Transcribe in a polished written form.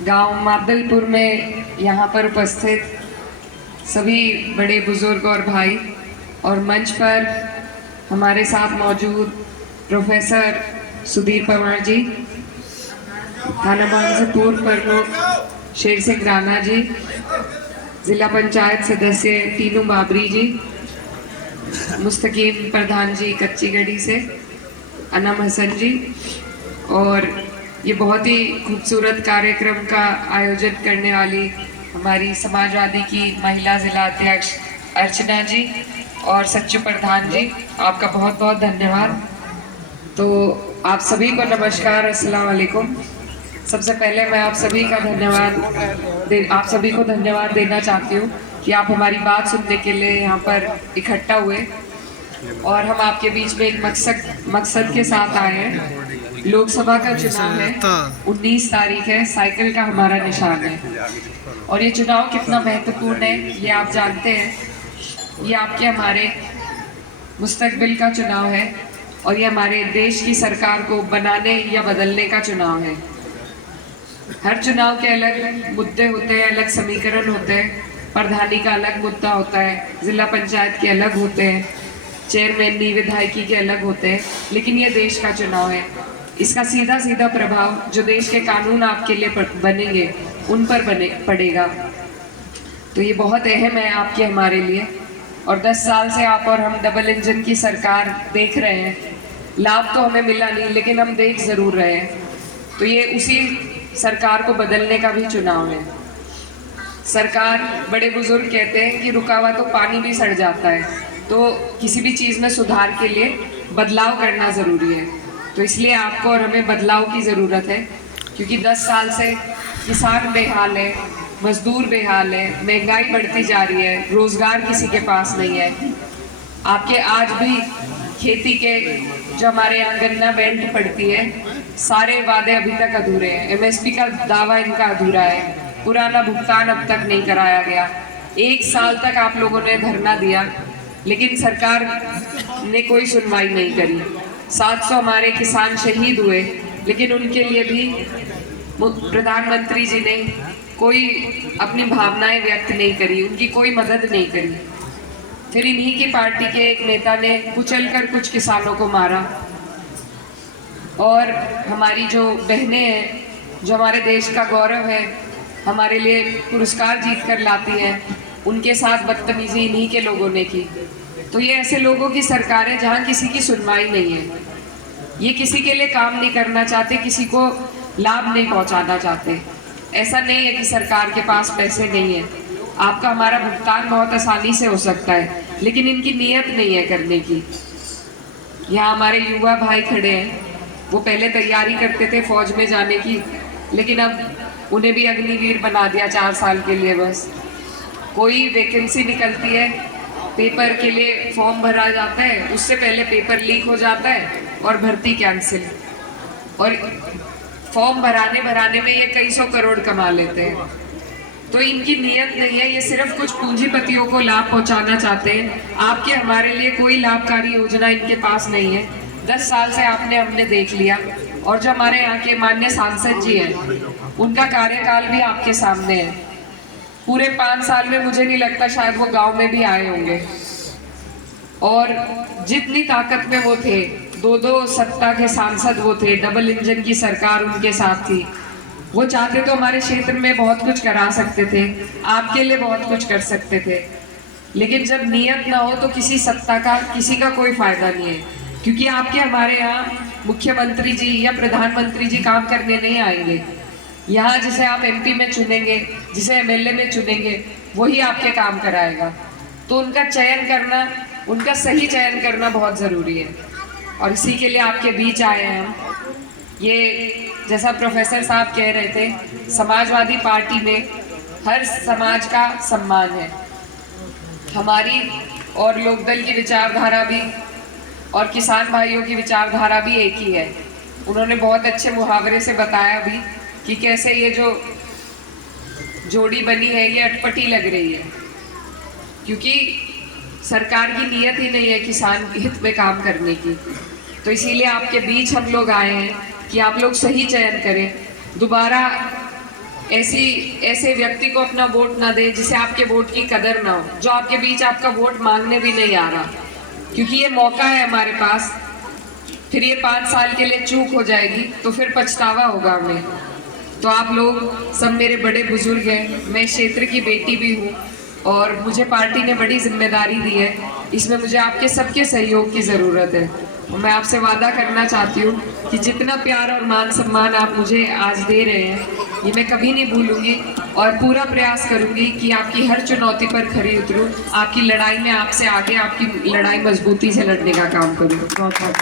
गांव मादलपुर में यहाँ पर उपस्थित सभी बड़े बुजुर्ग और भाई और मंच पर हमारे साथ मौजूद प्रोफेसर सुधीर पवार जी, थाना बांध से पूर्व प्रमुख शेर सिंह राणा जी, जिला पंचायत सदस्य तीनू बाबरी जी, मुस्तकीम प्रधान जी कच्ची गढ़ी से, अनम हसन जी, और ये बहुत ही खूबसूरत कार्यक्रम का आयोजन करने वाली हमारी समाजवादी की महिला जिला अध्यक्ष अर्चना जी और सच्चू प्रधान जी, आपका बहुत बहुत धन्यवाद। तो आप सभी को नमस्कार, अस्सलाम वालेकुम। सबसे पहले मैं आप सभी को धन्यवाद देना चाहती हूँ कि आप हमारी बात सुनने के लिए यहाँ पर इकट्ठा हुए और हम आपके बीच में एक मकसद के साथ आए हैं। लोकसभा का चुनाव है, 19 तारीख है, साइकिल का हमारा निशान है और ये चुनाव कितना महत्वपूर्ण है ये आप जानते हैं। ये आपके हमारे मुस्तकबिल का चुनाव है और ये हमारे देश की सरकार को बनाने या बदलने का चुनाव है। हर चुनाव के अलग मुद्दे होते हैं, अलग समीकरण होते हैं। प्रधानी का अलग मुद्दा होता है, जिला पंचायत के अलग होते हैं, चेयरमैन विधायकी के अलग होते हैं, लेकिन ये देश का चुनाव है। इसका सीधा सीधा प्रभाव जो देश के कानून आपके लिए बनेंगे उन पर पड़ेगा। तो ये बहुत अहम है आपके हमारे लिए। और 10 साल से आप और हम डबल इंजन की सरकार देख रहे हैं। लाभ तो हमें मिला नहीं, लेकिन हम देख जरूर रहे हैं। तो ये उसी सरकार को बदलने का भी चुनाव है। सरकार, बड़े बुजुर्ग कहते हैं कि रुका हुआ तो पानी भी सड़ जाता है, तो किसी भी चीज़ में सुधार के लिए बदलाव करना ज़रूरी है। तो इसलिए आपको और हमें बदलाव की ज़रूरत है, क्योंकि 10 साल से किसान बेहाल है, मजदूर बेहाल है, महंगाई बढ़ती जा रही है, रोज़गार किसी के पास नहीं है। आपके आज भी खेती के जो हमारे यहाँ गन्ना बेल्ट पड़ती है, सारे वादे अभी तक अधूरे हैं। MSP का दावा इनका अधूरा है, पुराना भुगतान अब तक नहीं कराया गया। 1 साल तक आप लोगों ने धरना दिया, लेकिन सरकार ने कोई सुनवाई नहीं करी। 700 हमारे किसान शहीद हुए, लेकिन उनके लिए भी प्रधानमंत्री जी ने कोई अपनी भावनाएं व्यक्त नहीं करी, उनकी कोई मदद नहीं करी। फिर इन्हीं की पार्टी के एक नेता ने कुचलकर कुछ किसानों को मारा। और हमारी जो बहनें हैं, जो हमारे देश का गौरव है, हमारे लिए पुरस्कार जीत कर लाती हैं, उनके साथ बदतमीजी इन्हीं के लोगों ने की। तो ये ऐसे लोगों की सरकार है जहाँ किसी की सुनवाई नहीं है। ये किसी के लिए काम नहीं करना चाहते, किसी को लाभ नहीं पहुँचाना चाहते। ऐसा नहीं है कि सरकार के पास पैसे नहीं है। आपका हमारा भुगतान बहुत आसानी से हो सकता है, लेकिन इनकी नीयत नहीं है करने की। यहाँ हमारे युवा भाई खड़े हैं, वो पहले तैयारी करते थे फौज में जाने की, लेकिन अब उन्हें भी अग्निवीर बना दिया 4 साल के लिए। बस कोई वैकेंसी निकलती है, पेपर के लिए फॉर्म भरा जाता है, उससे पहले पेपर लीक हो जाता है और भर्ती कैंसिल। और फॉर्म भराने में ये कई सौ करोड़ कमा लेते हैं। तो इनकी नीयत नहीं है, ये सिर्फ कुछ पूंजीपतियों को लाभ पहुंचाना चाहते हैं। आपके हमारे लिए कोई लाभकारी योजना इनके पास नहीं है। 10 साल से हमने देख लिया। और जो हमारे यहाँ के माननीय सांसद जी हैं, उनका कार्यकाल भी आपके सामने है। पूरे 5 साल में मुझे नहीं लगता शायद वो गांव में भी आए होंगे। और जितनी ताकत में वो थे, 2-2 सत्ता के सांसद वो थे, डबल इंजन की सरकार उनके साथ थी। वो चाहते तो हमारे क्षेत्र में बहुत कुछ करा सकते थे, आपके लिए बहुत कुछ कर सकते थे, लेकिन जब नीयत ना हो तो किसी सत्ता का किसी का कोई फायदा नहीं है। क्योंकि आपके हमारे यहाँ मुख्यमंत्री जी या प्रधानमंत्री जी काम करने नहीं आएंगे। यहाँ जिसे आप MP में चुनेंगे, जिसे MLA में चुनेंगे, वही आपके काम कराएगा। तो उनका चयन करना, उनका सही चयन करना बहुत ज़रूरी है और इसी के लिए आपके बीच आए हैं हम। ये जैसा प्रोफेसर साहब कह रहे थे, समाजवादी पार्टी में हर समाज का सम्मान है। हमारी और लोकदल की विचारधारा भी और किसान भाइयों की विचारधारा भी एक ही है। उन्होंने बहुत अच्छे मुहावरे से बताया भी कि कैसे ये जो जोड़ी बनी है ये अटपटी लग रही है, क्योंकि सरकार की नीयत ही नहीं है किसान हित में काम करने की। तो इसीलिए आपके बीच हम लोग आए हैं कि आप लोग सही चयन करें। दोबारा ऐसे व्यक्ति को अपना वोट ना दे जिसे आपके वोट की कदर ना हो, जो आपके बीच आपका वोट मांगने भी नहीं आ रहा, क्योंकि ये मौका है हमारे पास। फिर ये 5 साल के लिए चूक हो जाएगी तो फिर पछतावा होगा हमें। तो आप लोग सब मेरे बड़े बुजुर्ग हैं, मैं इस क्षेत्र की बेटी भी हूँ और मुझे पार्टी ने बड़ी जिम्मेदारी दी है। इसमें मुझे आपके सबके सहयोग की ज़रूरत है और मैं आपसे वादा करना चाहती हूँ कि जितना प्यार और मान सम्मान आप मुझे आज दे रहे हैं ये मैं कभी नहीं भूलूंगी और पूरा प्रयास करूंगी कि आपकी हर चुनौती पर खरी उतरूं, आपकी लड़ाई में आपसे आगे आपकी लड़ाई मजबूती से लड़ने का काम करूं। बहुत बहुत